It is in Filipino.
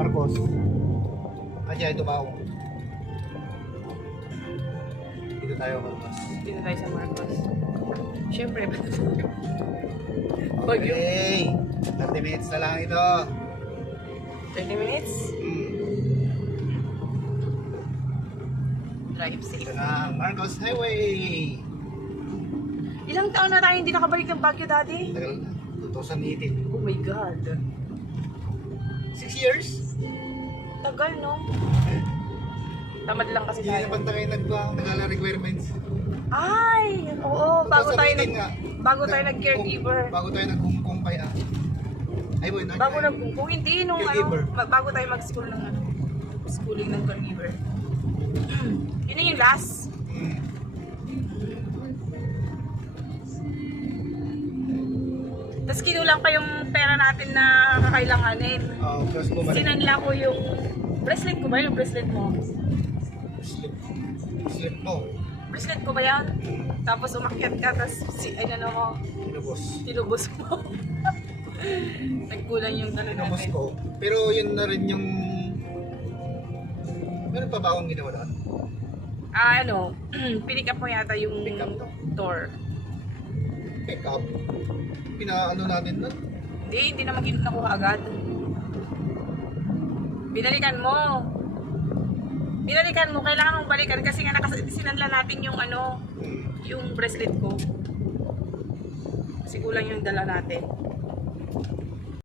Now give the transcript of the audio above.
Marcos. Kanya ito ba? Dito tayo, Marcos. Dito tayo sa Marcos. Siyempre. Pag yung Okay. 30 minutes na lang ito. 30 minutes, Hmm. drive safe. Ito na ang Marcos Highway. Ilang taon na tayo hindi nakabalik ng Baguio dati? Tagal na. 2018. Oh my God. 6 years? Tagal, no? Tamad lang kasi Hindi tayo. naman tayo nagala requirements. Ay! Oo, bago tayo 2018 nga. nag-caregiver. Bago tayo nagkumpay ah. Ay, boy, Bago kung hindi nung Caregiver. bago tayo mag-school ng schooling ng caregiver. Yun na yung last. Hmm. Tapos kinulang pa yung pera natin na kakailanganin. Plus bumalik. Sinanla ko yung bracelet ko ba? Yung bracelet mo? Slip mo. Bracelet ko ba yan? Tapos umakyat ka, tapos mo, Tinubos. tinubos mo. Nagkulang yung dala Tinubos natin. ko. Pero yun na rin yung... Meron pa ba akong ginawa doon? Pinick up mo yata yung Pick up to? tour. Pick up. Pinaano natin nun? Hindi naman nakuha agad. Binalikan mo. Kailangan mong balikan kasi nga sinanla natin yung yung bracelet ko. Kasi kulang yung dala natin.